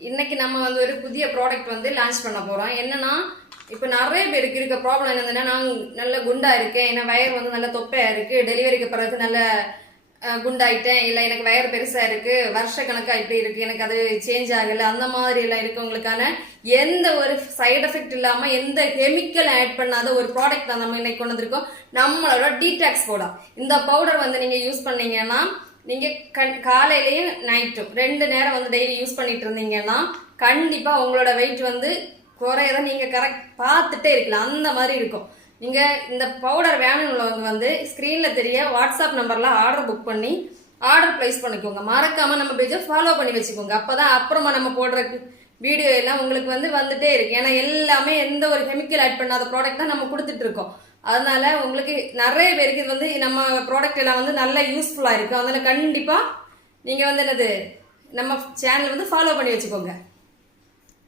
இன்னைக்கு நம்ம வந்து ஒரு புதிய ப்ராடக்ட் வந்து லான்ச் பண்ண போறோம். என்னன்னா இப்போ நிறைய பேருக்கு இருக்க ப்ராப்ளம் என்னதுன்னா, நான் நல்ல குண்டா இருக்கேன், ஏன்னா வயர் வந்து நல்ல தொப்பையா இருக்கு, டெலிவரிக்கு பிறகு நல்ல குண்டாயிட்டேன், இல்லை எனக்கு வயர் பெருசா இருக்கு, வருஷ கணக்கா இப்படி இருக்கு, எனக்கு அது சேஞ்ச் ஆகல, அந்த மாதிரி எல்லாம் இருக்கவங்களுக்கான எந்த ஒரு சைடு எஃபெக்ட் இல்லாம எந்த கெமிக்கல் ஆட் பண்ணாத ஒரு ப்ராடக்ட் தான் நம்ம இன்னைக்கு கொண்டு வந்திருக்கோம். நம்மளோட டீடாக்ஸ் பவுடர். இந்த பவுடர் வந்து நீங்க யூஸ் பண்ணீங்கன்னா, நீங்க காலையிலயும் நைட்டும் 2 நேரம் வந்து டெய்லி யூஸ் பண்ணிட்டு இருந்தீங்கன்னா கண்டிப்பா உங்களோட வெயிட் வந்து குறையத நீங்க கரெக்ட் பார்த்துட்டே இருக்கலாம். அந்த மாதிரி இருக்கும். நீங்க இந்த பவுடர் வேணும்னு வந்து ஸ்கிரீன்ல தெரிய வாட்ஸ்அப் நம்பர்ல ஆர்டர் புக் பண்ணி ஆர்டர் பிளேஸ் பண்ணிக்கோங்க. மறக்காம நம்ம பேஜை ஃபாலோ பண்ணி வச்சுக்கோங்க. அப்பதான் அப்புறமா நம்ம போடுற வீடியோ எல்லாம் உங்களுக்கு வந்து வந்துட்டே இருக்கு. ஏன்னா எல்லாமே எந்த ஒரு கெமிக்கல் ஆட் பண்ணாத ப்ராடக்ட் தான் நம்ம கொடுத்துட்டு இருக்கோம். அதனால உங்களுக்கு நிறைய பேருக்கு இது வந்து நம்ம ப்ராடக்ட் எல்லாம் வந்து நல்லா யூஸ்ஃபுல்லா இருக்கும். அதனால கண்டிப்பா நீங்க வந்து என்னது நம்ம சேனல் வந்து ஃபாலோ பண்ணி வச்சுக்கோங்க.